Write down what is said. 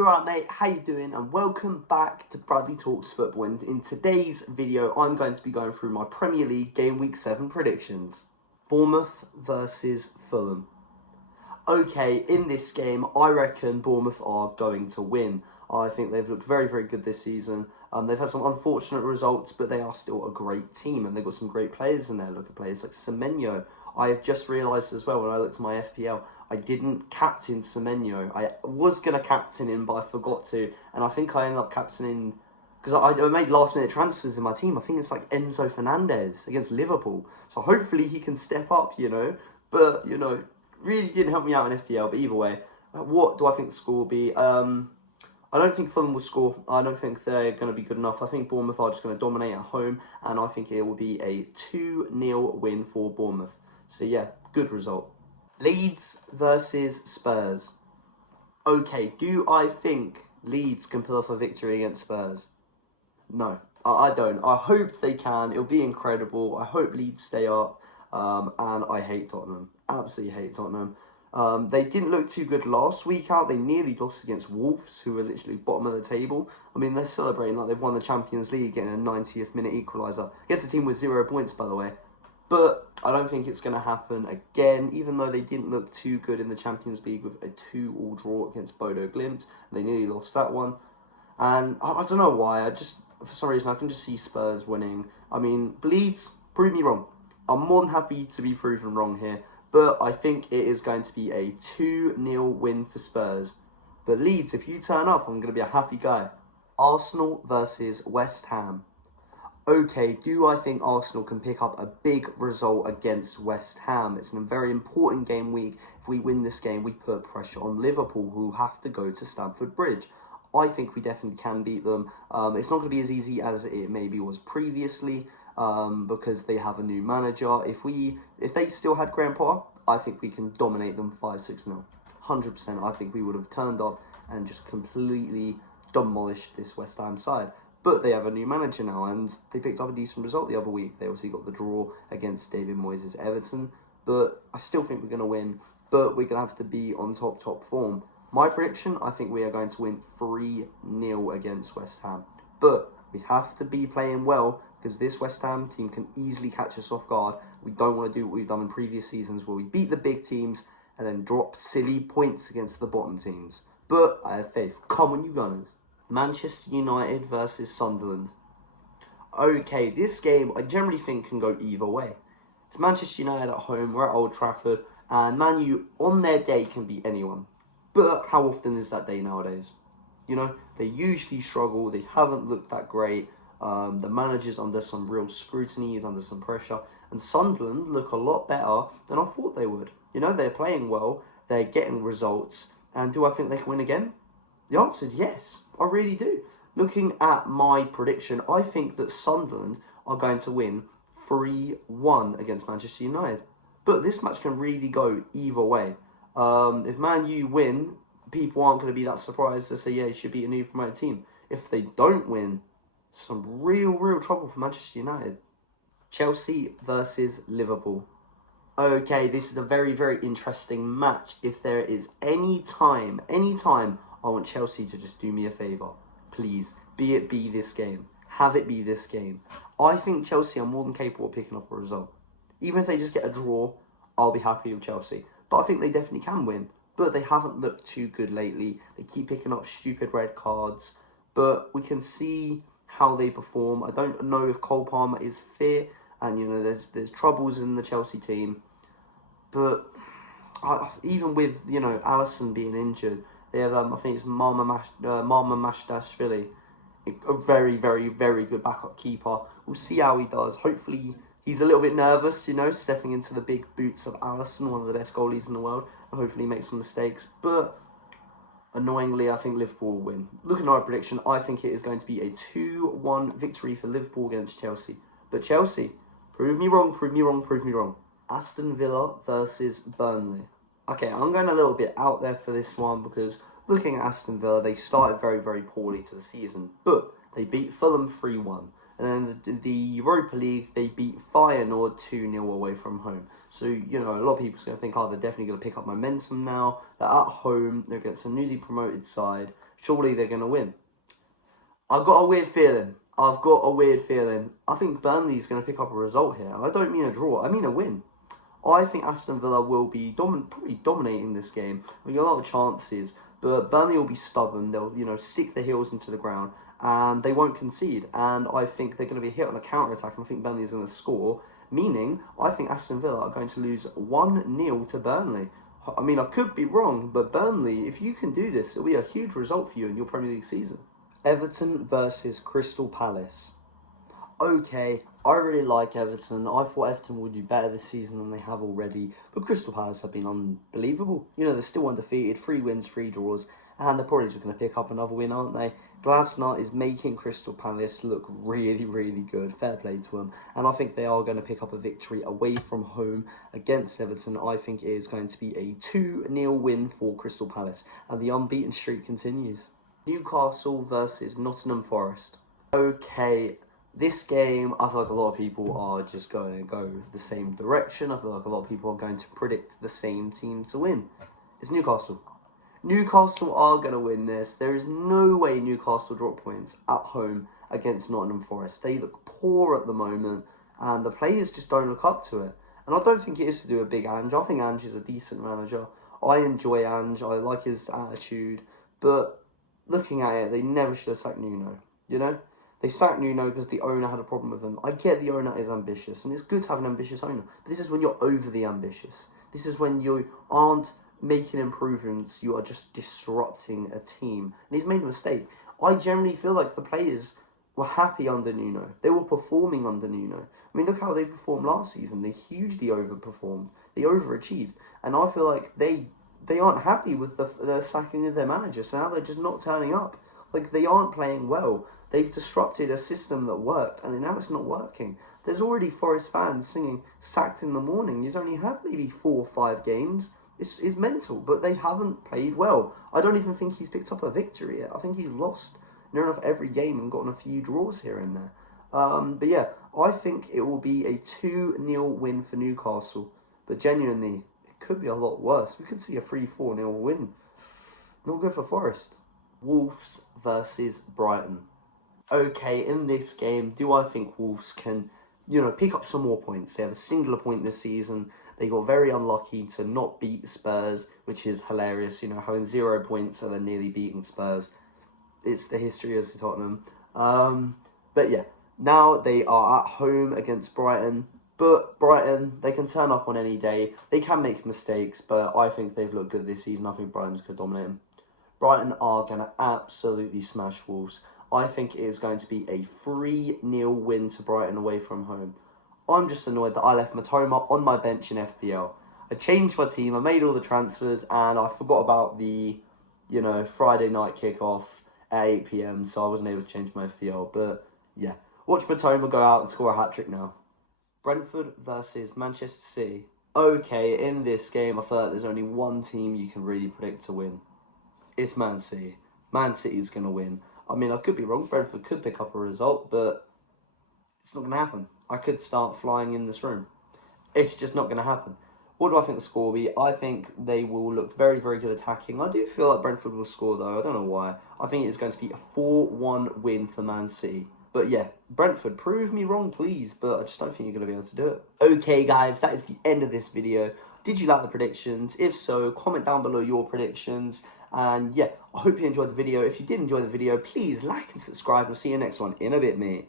You're right, mate. How you doing? And welcome back to Bradley Talks Football. And in today's video, I'm going to be going through my Premier League Game Week 7 predictions. Bournemouth versus Fulham. Okay, in this game, I reckon Bournemouth are going to win. I think they've looked very, very good this season. They've had some unfortunate results, but they are still a great team, and they've got some great players in there. Look at players like Semenyo. I have just realised as well when I looked at my FPL, I didn't captain Semenyo. I was going to captain him, but I forgot to, and I think I ended up captaining because I made last-minute transfers in my team. I think it's like Enzo Fernandez against Liverpool. So hopefully he can step up, But, really didn't help me out in FPL. But either way, what do I think the score will be? I don't think Fulham will score. I don't think they're going to be good enough. I think Bournemouth are just going to dominate at home, and I think it will be a 2-0 win for Bournemouth. So yeah, good result. Leeds versus Spurs. Okay, do I think Leeds can pull off a victory against Spurs? No, I don't. I hope they can. It'll be incredible. I hope Leeds stay up. And I hate Tottenham. Absolutely hate Tottenham. They didn't look too good last week out. They nearly lost against Wolves, who were literally bottom of the table. I mean, they're celebrating like they've won the Champions League, getting a 90th minute equaliser. Against a team with 0 points, by the way. But I don't think it's going to happen again, even though they didn't look too good in the Champions League with a 2-2 draw against Bodo Glimt. They nearly lost that one. And I don't know why. For some reason, I can just see Spurs winning. I mean, Leeds, prove me wrong. I'm more than happy to be proven wrong here. But I think it is going to be a 2-0 win for Spurs. But Leeds, if you turn up, I'm going to be a happy guy. Arsenal versus West Ham. Okay, do I think Arsenal can pick up a big result against West Ham? It's a very important game week. If we win this game, we put pressure on Liverpool, who have to go to Stamford Bridge. I think we definitely can beat them. It's not going to be as easy as it maybe was previously, because they have a new manager. If they still had Graham Potter, I think we can dominate them 5-6-0. 100%. I think we would have turned up and just completely demolished this West Ham side. But they have a new manager now, and they picked up a decent result the other week. They obviously got the draw against David Moyes' Everton. But I still think we're going to win. But we're going to have to be on top form. My prediction, I think we are going to win 3-0 against West Ham. But we have to be playing well, because this West Ham team can easily catch us off guard. We don't want to do what we've done in previous seasons, where we beat the big teams and then drop silly points against the bottom teams. But I have faith. Come on, you Gunners. Manchester United versus Sunderland. Okay, this game I generally think can go either way. It's Manchester United at home, we're at Old Trafford, and Man U on their day can beat anyone. But how often is that day nowadays? They usually struggle, they haven't looked that great. The manager's under some real scrutiny, he's under some pressure. And Sunderland look a lot better than I thought they would. They're playing well, they're getting results. And do I think they can win again? The answer is yes, I really do. Looking at my prediction, I think that Sunderland are going to win 3-1 against Manchester United. But this match can really go either way. If Man U win, people aren't going to be that surprised to say, yeah, it should be a new promoted team. If they don't win, some real trouble for Manchester United. Chelsea versus Liverpool. Okay, this is a very interesting match. If there is any time I want Chelsea to just do me a favour. Please, be this game. Have it be this game. I think Chelsea are more than capable of picking up a result. Even if they just get a draw, I'll be happy with Chelsea. But I think they definitely can win. But they haven't looked too good lately. They keep picking up stupid red cards. But we can see how they perform. I don't know if Cole Palmer is fit. And, there's troubles in the Chelsea team. But even with, Alisson being injured, they have, I think it's Marma Mashdashvili, a very good backup keeper. We'll see how he does. Hopefully, he's a little bit nervous, stepping into the big boots of Alisson, one of the best goalies in the world, and hopefully make some mistakes. But annoyingly, I think Liverpool will win. Looking at our prediction, I think it is going to be a 2-1 victory for Liverpool against Chelsea. But Chelsea, prove me wrong. Aston Villa versus Burnley. Okay, I'm going a little bit out there for this one because looking at Aston Villa, they started very poorly to the season, but they beat Fulham 3-1. And then the Europa League, they beat Feyenoord 2-0 away from home. So, a lot of people are going to think, they're definitely going to pick up momentum now. They're at home, they're against a newly promoted side. Surely they're going to win. I've got a weird feeling. I think Burnley's going to pick up a result here. I don't mean a draw. I mean a win. I think Aston Villa will be probably dominating this game. I think a lot of chances, but Burnley will be stubborn. They'll, stick their heels into the ground and they won't concede. And I think they're going to be hit on a counter attack. And I think Burnley is going to score. Meaning, I think Aston Villa are going to lose 1-0 to Burnley. I mean, I could be wrong, but Burnley, if you can do this, it'll be a huge result for you in your Premier League season. Everton versus Crystal Palace. Okay, I really like Everton. I thought Everton would do better this season than they have already. But Crystal Palace have been unbelievable. They're still undefeated, 3 wins, 3 draws. And they're probably just going to pick up another win, aren't they? Glasner is making Crystal Palace look really, really good. Fair play to them. And I think they are going to pick up a victory away from home against Everton. I think it is going to be a 2-0 win for Crystal Palace. And the unbeaten streak continues. Newcastle versus Nottingham Forest. Okay, this game, I feel like a lot of people are just going to go the same direction. I feel like a lot of people are going to predict the same team to win. It's Newcastle. Newcastle are going to win this. There is no way Newcastle drop points at home against Nottingham Forest. They look poor at the moment, and the players just don't look up to it. And I don't think it is to do with Big Ange. I think Ange is a decent manager. I enjoy Ange. I like his attitude. But looking at it, they never should have sacked Nuno, They sacked Nuno because the owner had a problem with him. I get the owner is ambitious, and it's good to have an ambitious owner. But this is when you're overly ambitious. This is when you aren't making improvements. You are just disrupting a team. And he's made a mistake. I generally feel like the players were happy under Nuno. They were performing under Nuno. I mean, look how they performed last season. They hugely overperformed. They overachieved. And I feel like they aren't happy with the sacking of their manager. So now they're just not turning up. Like, they aren't playing well. They've disrupted a system that worked, and now it's not working. There's already Forest fans singing "sacked in the morning." He's only had maybe 4 or 5 games. It's mental, but they haven't played well. I don't even think he's picked up a victory yet. I think he's lost near enough every game and gotten a few draws here and there. But yeah, I think it will be a 2-0 win for Newcastle. But genuinely, it could be a lot worse. We could see a 3-4-0 win. Not good for Forest. Wolves versus Brighton. Okay, in this game, do I think Wolves can, pick up some more points? They have a singular point this season. They got very unlucky to not beat Spurs, which is hilarious, having 0 points and then nearly beating Spurs. It's the history of Tottenham. But yeah, now they are at home against Brighton. But Brighton, they can turn up on any day. They can make mistakes, but I think they've looked good this season. I think Brighton's going to dominate them. Brighton are going to absolutely smash Wolves. I think it is going to be a 3-0 win to Brighton away from home. I'm just annoyed that I left Matoma on my bench in FPL. I changed my team, I made all the transfers, and I forgot about the, Friday night kickoff at 8 PM, so I wasn't able to change my FPL. But, yeah. Watch Matoma go out and score a hat-trick now. Brentford versus Manchester City. Okay, in this game, I feel like there's only one team you can really predict to win. It's Man City. Man City's going to win. I mean, I could be wrong. Brentford could pick up a result, but it's not going to happen. I could start flying in this room. It's just not going to happen. What do I think the score will be? I think they will look very, very good attacking. I do feel like Brentford will score, though. I don't know why. I think it's going to be a 4-1 win for Man City. But yeah, Brentford, prove me wrong, please. But I just don't think you're going to be able to do it. Okay, guys, that is the end of this video. Did you like the predictions? If so, comment down below your predictions. And yeah, I hope you enjoyed the video. If you did enjoy the video, please like and subscribe. We'll see you next one in a bit, mate.